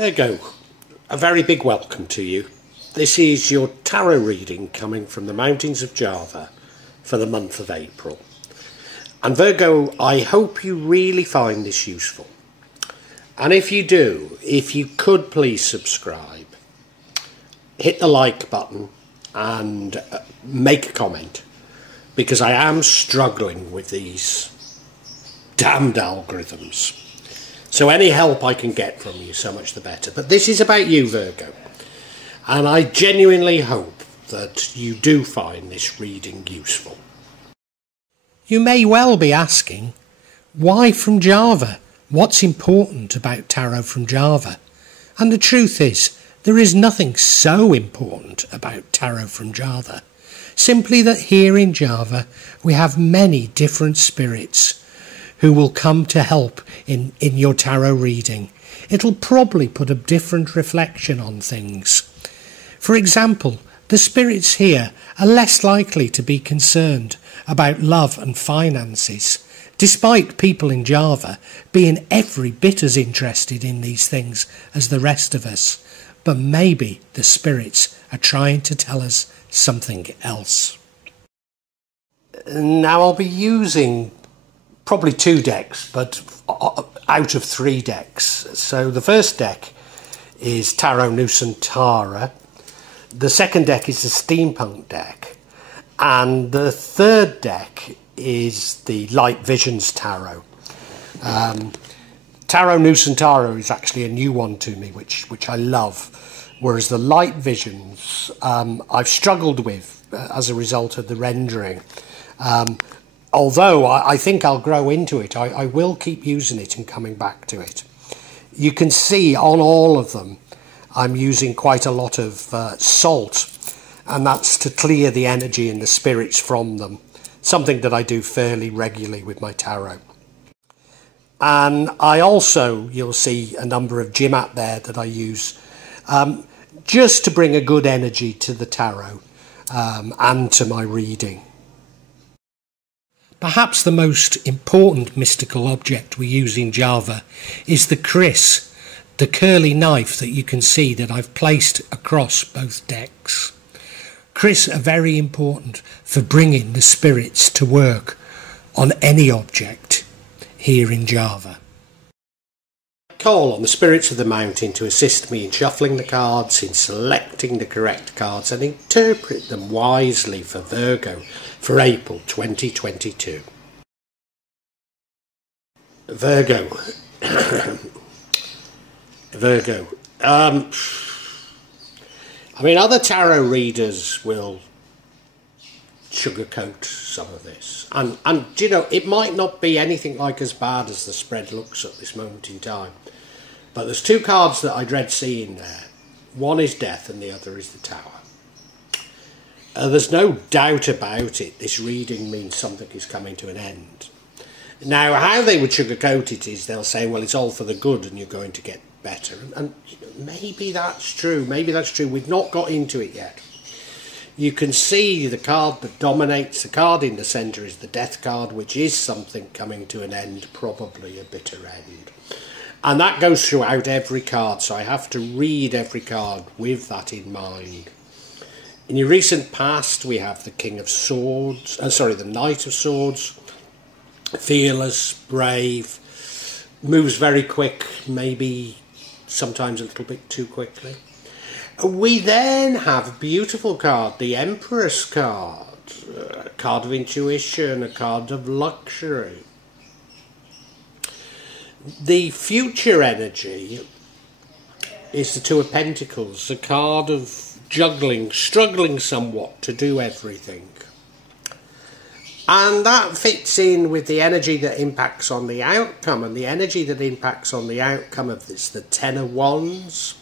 Virgo, a very big welcome to you. This is your tarot reading coming from the mountains of Java for the month of April. And Virgo, I hope you really find this useful. And if you do, if you could please subscribe, hit the like button and make a comment, because I am struggling with these damned algorithms. So any help I can get from you, so much the better. But this is about you, Virgo. And I genuinely hope that you do find this reading useful. You may well be asking, why from Java? What's important about tarot from Java? And the truth is, there is nothing so important about tarot from Java. Simply that here in Java, we have many different spirits who will come to help in your tarot reading. It'll probably put a different reflection on things. For example, the spirits here are less likely to be concerned about love and finances, despite people in Java being every bit as interested in these things as the rest of us. But maybe the spirits are trying to tell us something else. Now I'll be using probably 2 decks, but out of 3 decks. So the first deck is Tarot Nusantara, the second deck is the Steampunk deck, and the third deck is the Light Visions Tarot. Tarot Nusantara is actually a new one to me, which I love, whereas the Light Visions I've struggled with as a result of the rendering. Although I think I'll grow into it, I will keep using it and coming back to it. You can see on all of them I'm using quite a lot of salt, and that's to clear the energy and the spirits from them, something that I do fairly regularly with my tarot. And I also, you'll see a number of Jimat there that I use just to bring a good energy to the tarot and to my reading. Perhaps the most important mystical object we use in Java is the kris, the curly knife that you can see that I've placed across both decks. Kris are very important for bringing the spirits to work on any object here in Java. I call on the spirits of the mountain to assist me in shuffling the cards, in selecting the correct cards and interpret them wisely for Virgo for April 2022. Virgo. Virgo. I mean, other tarot readers will sugarcoat some of this. And you know, it might not be anything like as bad as the spread looks at this moment in time. But there's 2 cards that I dread seeing there. One is Death and the other is the Tower. There's no doubt about it, this reading means something is coming to an end. Now, how they would sugarcoat it is they'll say, well, it's all for the good and you're going to get better. And you know, maybe that's true, We've not got into it yet. You can see the card that dominates, the card in the centre is the Death card, which is something coming to an end, probably a bitter end. And that goes throughout every card, so I have to read every card with that in mind. In your recent past, we have the King of Swords, the Knight of Swords, fearless, brave, moves very quick, maybe sometimes a little bit too quickly. We then have a beautiful card, the Empress card, a card of intuition, a card of luxury. The future energy is the Two of Pentacles, a card of juggling, struggling somewhat to do everything. And that fits in with the energy that impacts on the outcome, and the energy that impacts on the outcome of this, the Ten of Wands.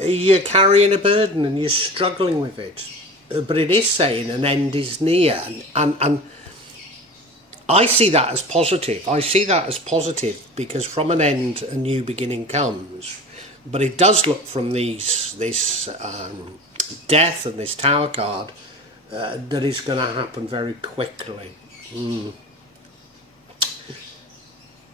You're carrying a burden and you're struggling with it, but it is saying an end is near, and I see that as positive. I see that as positive because from an end a new beginning comes. But it does look from this Death and this Tower card that is going to happen very quickly.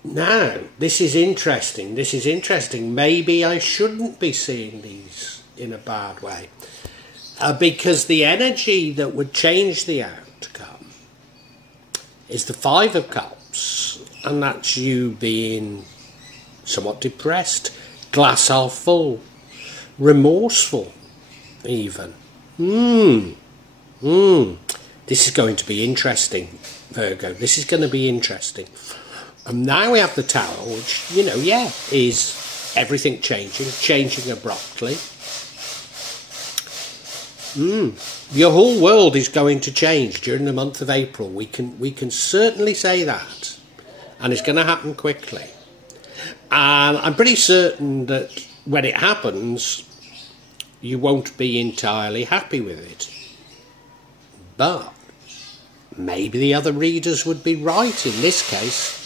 Now, this is interesting. This is interesting. Maybe I shouldn't be seeing these in a bad way. Because the energy that would change the outcome is the Five of Cups. And that's you being somewhat depressed, glass half full, remorseful even. This is going to be interesting, Virgo. This is going to be interesting. And now we have the Tower, which, you know, yeah, is everything changing abruptly. Your whole world is going to change during the month of April. We can certainly say that. And it's going to happen quickly. And I'm pretty certain that when it happens, you won't be entirely happy with it. But maybe the other readers would be right in this case,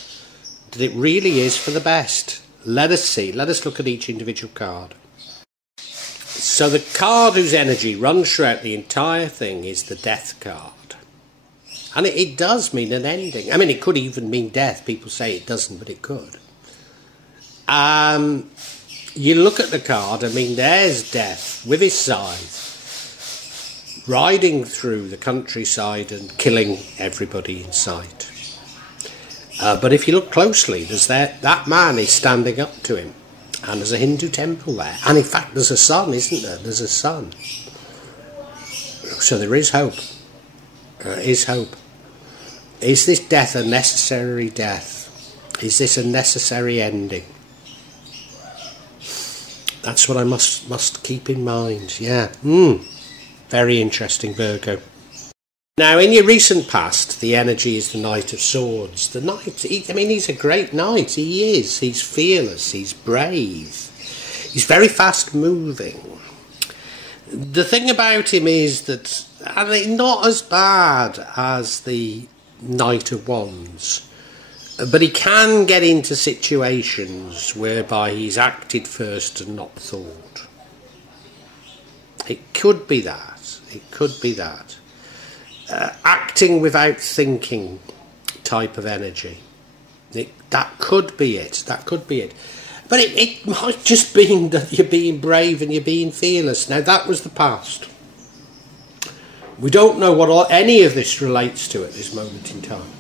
that it really is for the best. Let us see. Let us look at each individual card. So the card whose energy runs throughout the entire thing is the Death card. And it does mean an ending. I mean, it could even mean death. People say it doesn't, but it could. You look at the card, I mean, there's Death with his scythe, riding through the countryside and killing everybody in sight. But if you look closely, there's that man is standing up to him. And there's a Hindu temple there. And in fact, there's a sun, isn't there? There's a sun. So there is hope. There is hope. Is this death a necessary death? Is this a necessary ending? That's what I must keep in mind. Yeah. Very interesting, Virgo. Now, in your recent past, the energy is the Knight of Swords. The Knight, he's a great knight. He is. He's fearless. He's brave. He's very fast-moving. The thing about him is that, not as bad as the Knight of Wands, but he can get into situations whereby he's acted first and not thought. It could be that. It could be that. Acting without thinking type of energy. That could be it. That could be it. But it might just be that you're being brave and you're being fearless. Now, that was the past. We don't know what any of this relates to at this moment in time.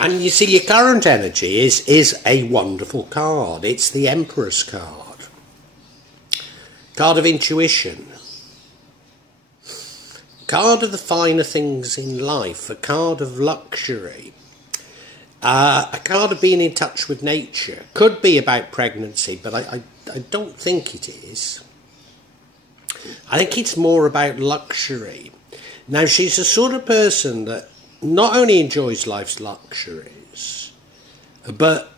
And you see, your current energy is a wonderful card. It's the Emperor's card. Card of intuition. Card of the finer things in life. A card of luxury. A card of being in touch with nature. Could be about pregnancy, but I don't think it is. I think it's more about luxury. Now, she's the sort of person that not only enjoys life's luxuries, but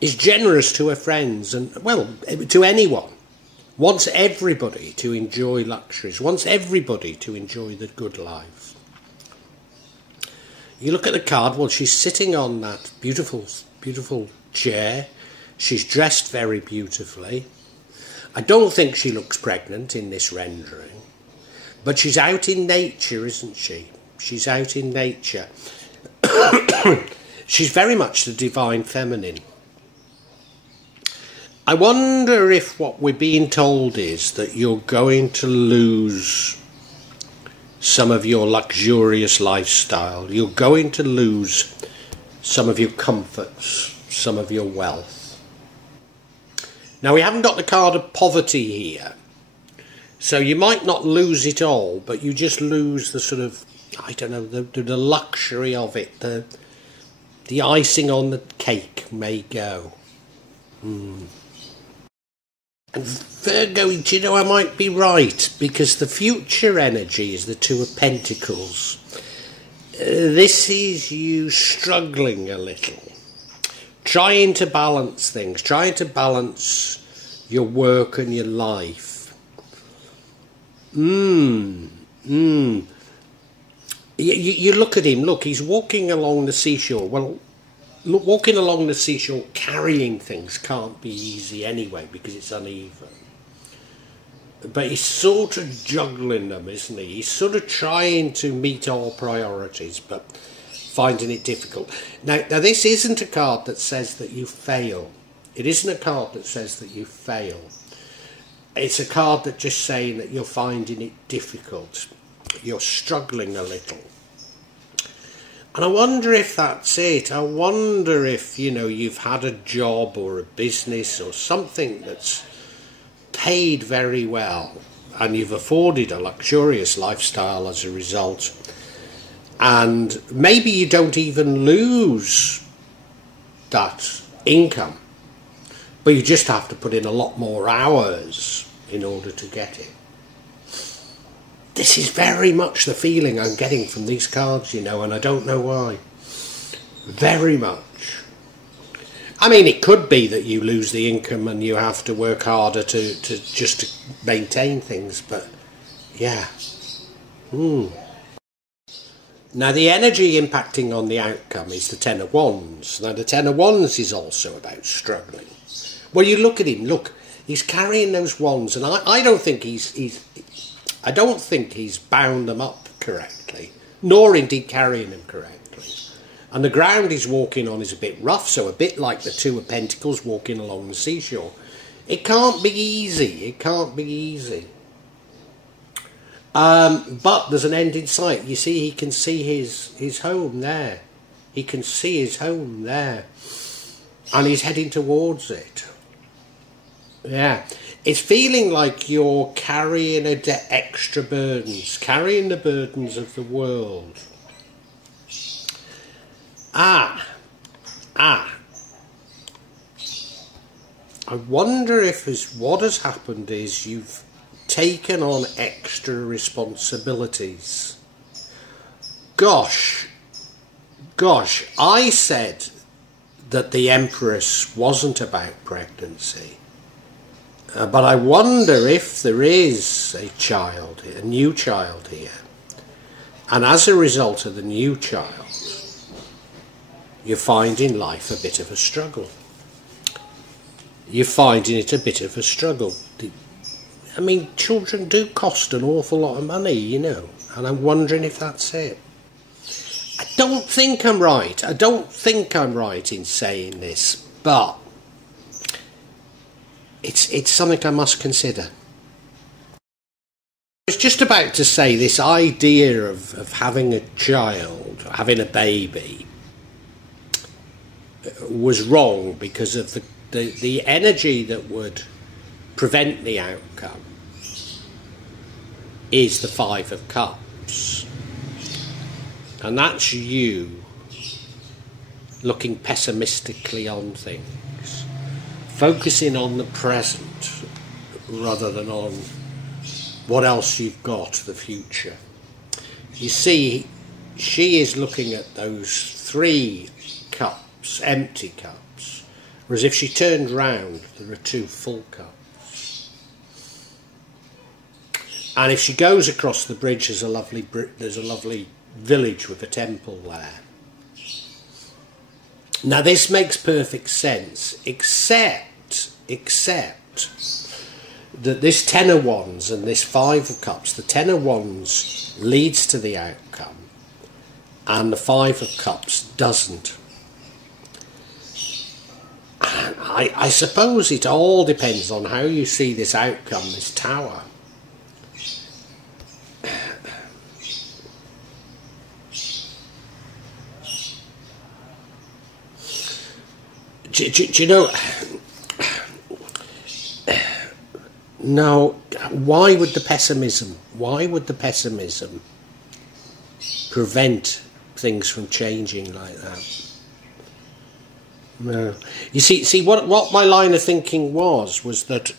is generous to her friends and, well, to anyone. Wants everybody to enjoy luxuries. Wants everybody to enjoy the good life. You look at the card, well, she's sitting on that beautiful, beautiful chair. She's dressed very beautifully. I don't think she looks pregnant in this rendering, but she's out in nature, isn't she? She's out in nature. She's very much the divine feminine. I wonder if what we're being told is that you're going to lose some of your luxurious lifestyle. You're going to lose some of your comforts, some of your wealth. Now, we haven't got the card of poverty here. So you might not lose it all, but you just lose the sort of, I don't know, the luxury of it. The icing on the cake may go. And Virgo, do you know, I might be right, because the future energy is the Two of Pentacles. This is you struggling a little. Trying to balance things, trying to balance your work and your life. You look at him, look, he's walking along the seashore. Well, look, walking along the seashore carrying things can't be easy anyway because it's uneven. But he's sort of juggling them, isn't he? He's sort of trying to meet all priorities, but finding it difficult. Now this isn't a card that says that you fail. It isn't a card that says that you fail. It's a card that's just saying that you're finding it difficult. You're struggling a little. And I wonder if that's it. I wonder if, you know, you've had a job or a business or something that's paid very well and you've afforded a luxurious lifestyle as a result. And maybe you don't even lose that income, but you just have to put in a lot more hours in order to get it. This is very much the feeling I'm getting from these cards, you know, and I don't know why. Very much. I mean, it could be that you lose the income and you have to work harder to maintain things, but yeah. Now, the energy impacting on the outcome is the Ten of Wands. Now, the Ten of Wands is also about struggling. Well, you look at him, look, he's carrying those wands, and I don't think I don't think he's bound them up correctly, nor indeed carrying them correctly. And the ground he's walking on is a bit rough, so a bit like the Two of Pentacles walking along the seashore. It can't be easy, it can't be easy. But there's an end in sight. You see, he can see his home there. He can see his home there. And he's heading towards it. Yeah. It's feeling like you're carrying extra burdens, carrying the burdens of the world. I wonder if what has happened is you've taken on extra responsibilities. Gosh, I said that the Empress wasn't about pregnancy. But I wonder if there is a new child here. And as a result of the new child, you're finding life a bit of a struggle. You're finding it a bit of a struggle. I mean, children do cost an awful lot of money, you know, and I'm wondering if that's it. I don't think I'm right. I don't think I'm right in saying this, but it's something I must consider. I was just about to say this idea of having a child, having a baby, was wrong because of the energy that would prevent the outcome is the Five of Cups. And that's you looking pessimistically on things, focusing on the present rather than on what else you've got, the future. You see, she is looking at those three cups, empty cups, whereas if she turned round, there are two full cups. And if she goes across the bridge, there's a lovely village with a temple there. Now this makes perfect sense, except that this Ten of Wands and this Five of Cups, the Ten of Wands leads to the outcome and the Five of Cups doesn't. And I suppose it all depends on how you see this outcome, this Tower. Do you know, no, why would the pessimism prevent things from changing like that? No. You see what my line of thinking was that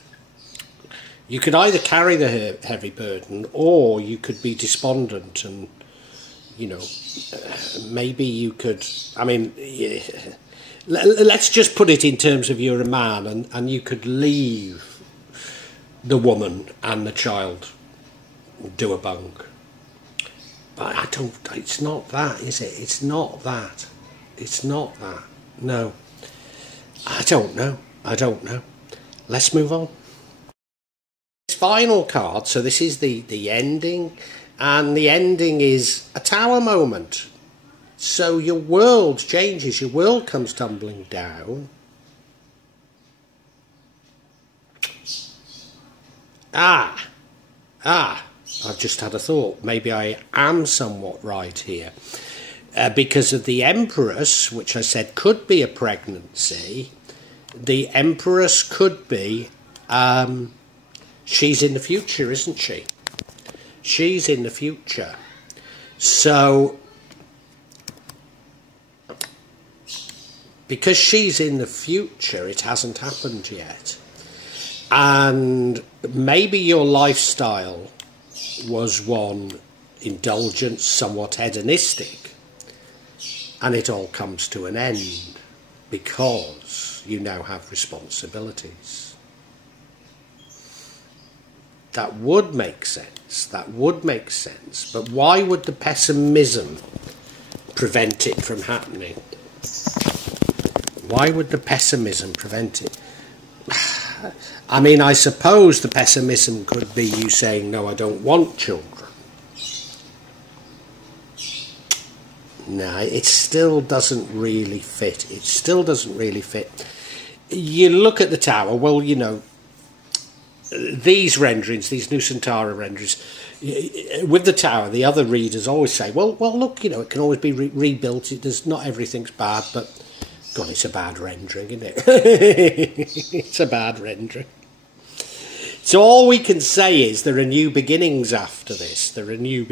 you could either carry the heavy burden or you could be despondent and, you know, maybe you could, I mean, let's just put it in terms of you're a man and you could leave the woman and the child do a bunk. But I don't, it's not that, is it? It's not that. It's not that. No. I don't know. Let's move on. This final card, so this is the ending, and the ending is a Tower moment. So your world changes, your world comes tumbling down. I've just had a thought. Maybe I am somewhat right here. Because of the Empress, which I said could be a pregnancy, the Empress could be, she's in the future, isn't she? She's in the future. So, because she's in the future, it hasn't happened yet. And maybe your lifestyle was one indulgent, somewhat hedonistic, and it all comes to an end because you now have responsibilities. That would make sense. That would make sense. But why would the pessimism prevent it from happening? Why would the pessimism prevent it? I mean, I suppose the pessimism could be you saying, no, I don't want children. No, it still doesn't really fit. It still doesn't really fit. You look at the tower, well, you know, these renderings, these Nusantara renderings, with the tower, the other readers always say, well, look, you know, it can always be rebuilt. Not everything's bad, but God, it's a bad rendering, isn't it? It's a bad rendering. So all we can say is there are new beginnings after this. There are new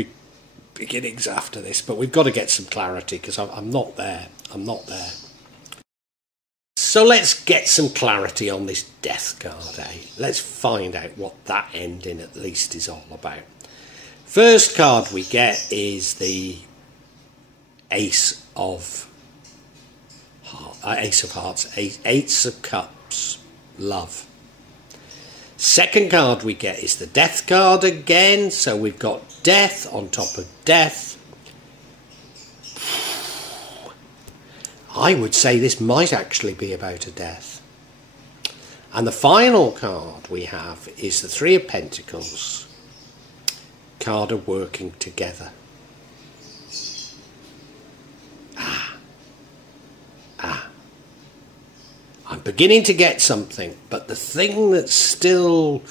beginnings after this, but we've got to get some clarity because I'm not there. I'm not there. So let's get some clarity on this death card, eh? Let's find out what that ending at least is all about. First card we get is the Ace of Hearts, Ace of Cups, love. Second card we get is the Death card again, so we've got death on top of death. I would say this might actually be about a death. And the final card we have is the Three of Pentacles, card of working together. I'm beginning to get something, but the thing that's still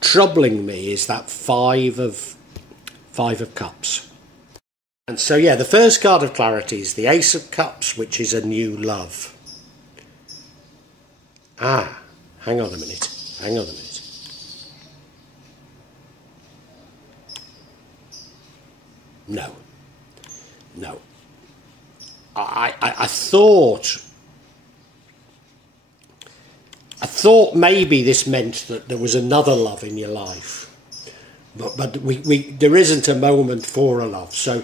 troubling me is that Five of Cups. And so, yeah, the first card of clarity is the Ace of Cups, which is a new love. Hang on a minute. Hang on a minute. No. I thought maybe this meant that there was another love in your life, but there isn't a moment for a love. So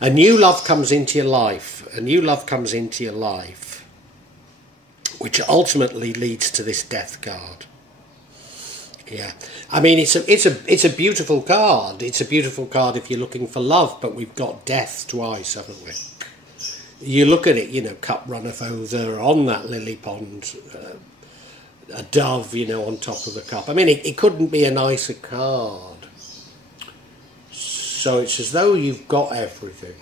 a new love comes into your life. A new love comes into your life, which ultimately leads to this Death card. Yeah, I mean it's a beautiful card. It's a beautiful card if you're looking for love, but we've got death twice, haven't we? You look at it, you know, cup runneth over, on that lily pond, a dove, you know, on top of the cup. I mean, it couldn't be a nicer card. So it's as though you've got everything.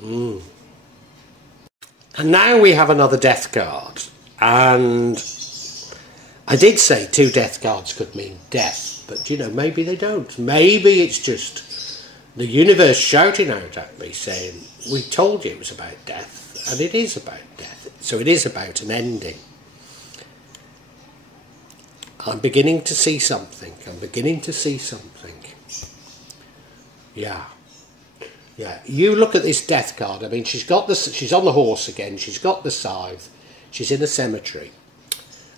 And now we have another Death card. And I did say two Death cards could mean death, but, you know, maybe they don't. Maybe it's just the universe shouting out at me saying, we told you it was about death, and it is about death. So it is about an ending. I'm beginning to see something. I'm beginning to see something. Yeah. Yeah. You look at this Death card. I mean, she's on the horse again. She's got the scythe. She's in a cemetery.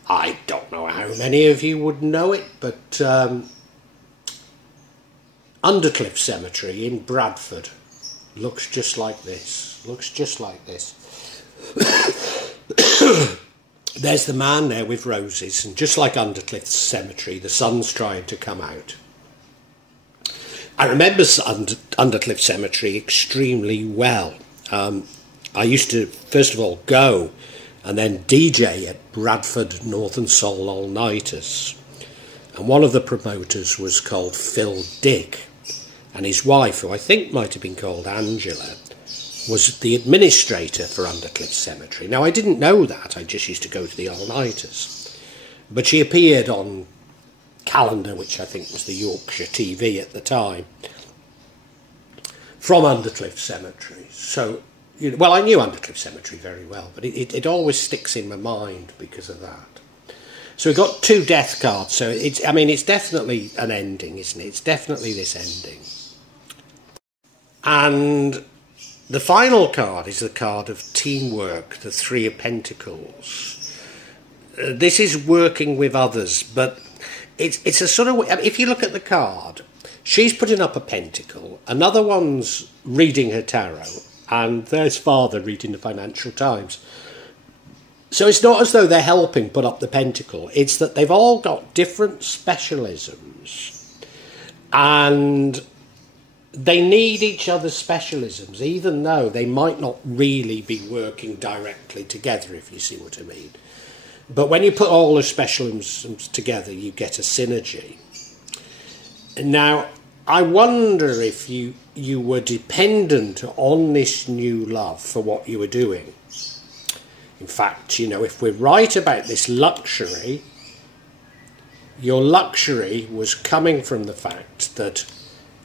I don't know how many of you would know it, but Undercliff Cemetery in Bradford looks just like this. Looks just like this. There's the man there with roses, and just like Undercliff Cemetery, the sun's trying to come out. I remember Undercliff Cemetery extremely well. I used to, first of all, go and then DJ at Bradford Northern Soul All-Nighters. And one of the promoters was called Phil Dick. and his wife, who I think might have been called Angela, was the administrator for Undercliff Cemetery. Now, I didn't know that, I just used to go to the all-nighters. But she appeared on Calendar, which I think was the Yorkshire TV at the time, from Undercliff Cemetery. So, well, I knew Undercliff Cemetery very well, but it always sticks in my mind because of that. So we got 2 death cards, so it's definitely an ending, isn't it? It's definitely this ending. And the final card is the card of teamwork, the 3 of Pentacles. This is working with others, but it's a sort of, if you look at the card, she's putting up a pentacle, another one's reading her tarot, and there's Father reading the Financial Times. So it's not as though they're helping put up the pentacle, it's that they've all got different specialisms, and they need each other's specialisms, even though they might not really be working directly together, if you see what I mean. But when you put all the specialisms together, you get a synergy. Now, I wonder if you were dependent on this new love for what you were doing. In fact, if we're right about this luxury, your luxury was coming from the fact that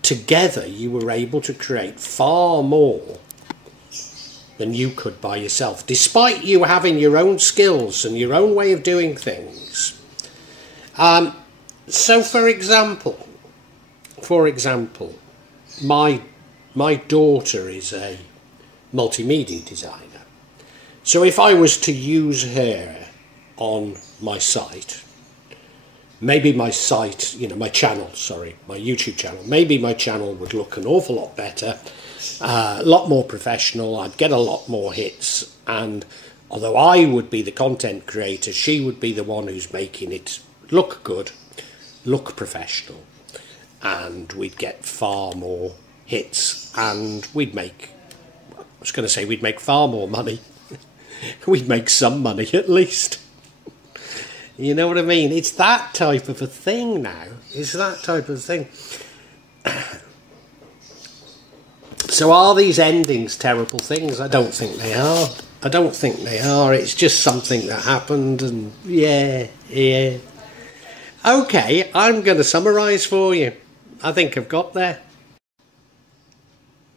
together you were able to create far more than you could by yourself, despite you having your own skills and your own way of doing things. So, for example, my daughter is a multimedia designer. So if I was to use her on my site, maybe my site, my YouTube channel, maybe my channel would look an awful lot better, a lot more professional, I'd get a lot more hits, and although I would be the content creator, she would be the one who's making it look good, look professional, and we'd get far more hits, and we'd make far more money. We'd make some money at least. You know what I mean? It's that type of a thing now. It's that type of thing. So are these endings terrible things? I don't think they are. I don't think they are. It's just something that happened, and yeah. Okay, I'm going to summarise for you. I think I've got there.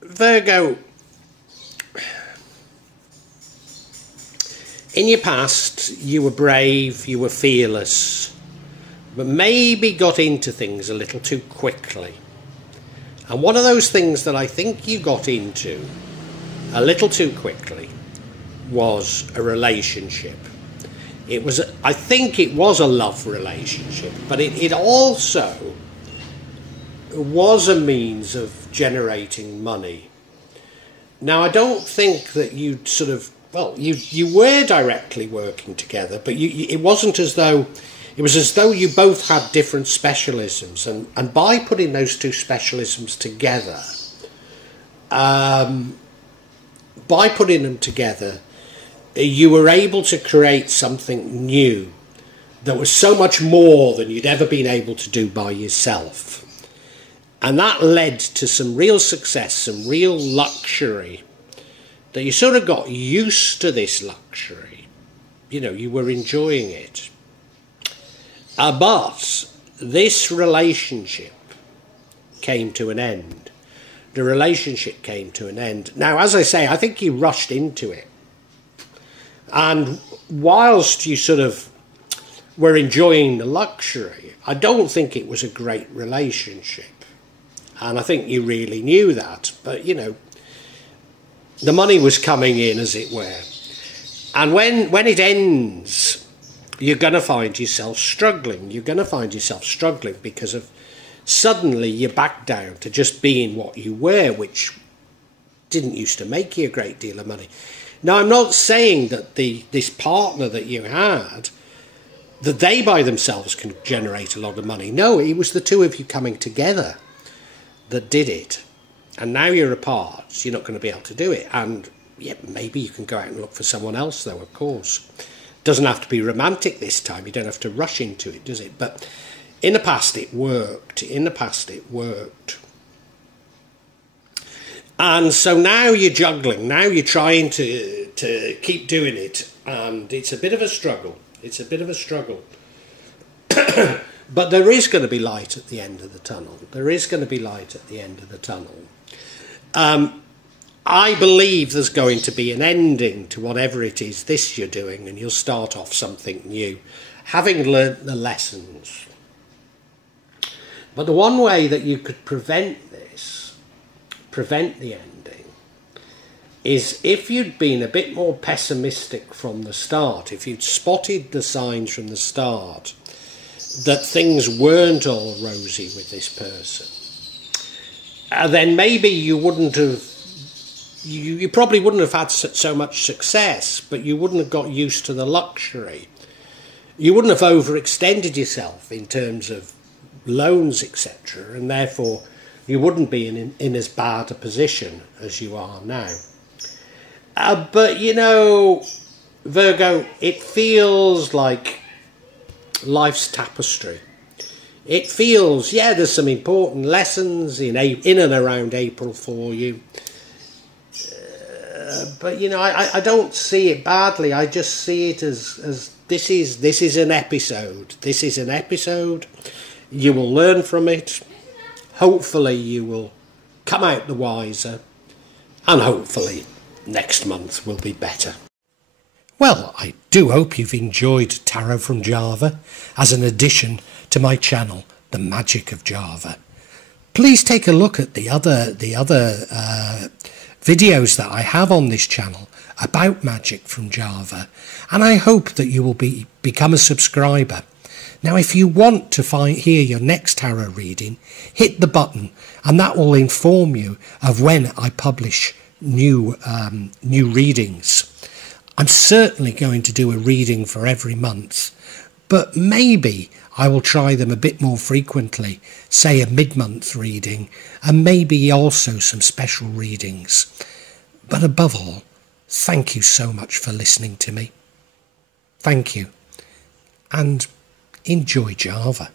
Virgo, in your past, you were brave, you were fearless, but maybe got into things a little too quickly. And one of those things that I think you got into a little too quickly was a relationship. I think it was a love relationship, but it also was a means of generating money. Now, I don't think that you you were directly working together, but it wasn't as though, it was as though you both had different specialisms, and by putting those 2 specialisms together, you were able to create something new that was so much more than you'd ever been able to do by yourself. And that led to some real success, some real luxury, that you sort of got used to this luxury. You were enjoying it. But this relationship came to an end. The relationship came to an end. Now, as I say, I think you rushed into it. And whilst you sort of were enjoying the luxury, I don't think it was a great relationship. And I think you really knew that. But, the money was coming in, as it were. And when it ends, you're going to find yourself struggling. You're going to find yourself struggling because of suddenly you're back down to just being what you were, which didn't used to make you a great deal of money. Now, I'm not saying that this partner that you had, that they by themselves can generate a lot of money. No, it was the 2 of you coming together that did it. And now you're apart, you're not going to be able to do it. And yeah, maybe you can go out and look for someone else, though, of course. Doesn't have to be romantic this time. You don't have to rush into it, does it? But in the past, it worked. And so now you're juggling, now you're trying to keep doing it, and it's a bit of a struggle. It's a bit of a struggle. But there is going to be light at the end of the tunnel. There is going to be light at the end of the tunnel. I believe there's going to be an ending to whatever it is this you're doing, and you'll start off something new, having learnt the lessons. But the one way that you could prevent this, prevent the ending, is if you'd been a bit more pessimistic from the start, if you'd spotted the signs from the start that things weren't all rosy with this person, then maybe you wouldn't have, you probably wouldn't have had so much success, but you wouldn't have got used to the luxury. You wouldn't have overextended yourself in terms of loans, etc., and therefore you wouldn't be in as bad a position as you are now. But you know, Virgo, it feels like life's tapestry. It feels, yeah, there's some important lessons in and around April for you. But you know, I don't see it badly. I just see it as this is an episode. This is an episode. You will learn from it. Hopefully you will come out the wiser, and hopefully next month will be better. Well, I do hope you've enjoyed Tarot from Java as an addition to my channel, The Magic of Java. Please take a look at the other videos that I have on this channel about magic from Java, and I hope that you will become a subscriber. Now, if you want to hear your next tarot reading, hit the button, and that will inform you of when I publish new readings. I'm certainly going to do a reading for every month, but maybe I will try them a bit more frequently, say a mid-month reading, and maybe also some special readings. But above all, thank you so much for listening to me. Thank you, and enjoy Java.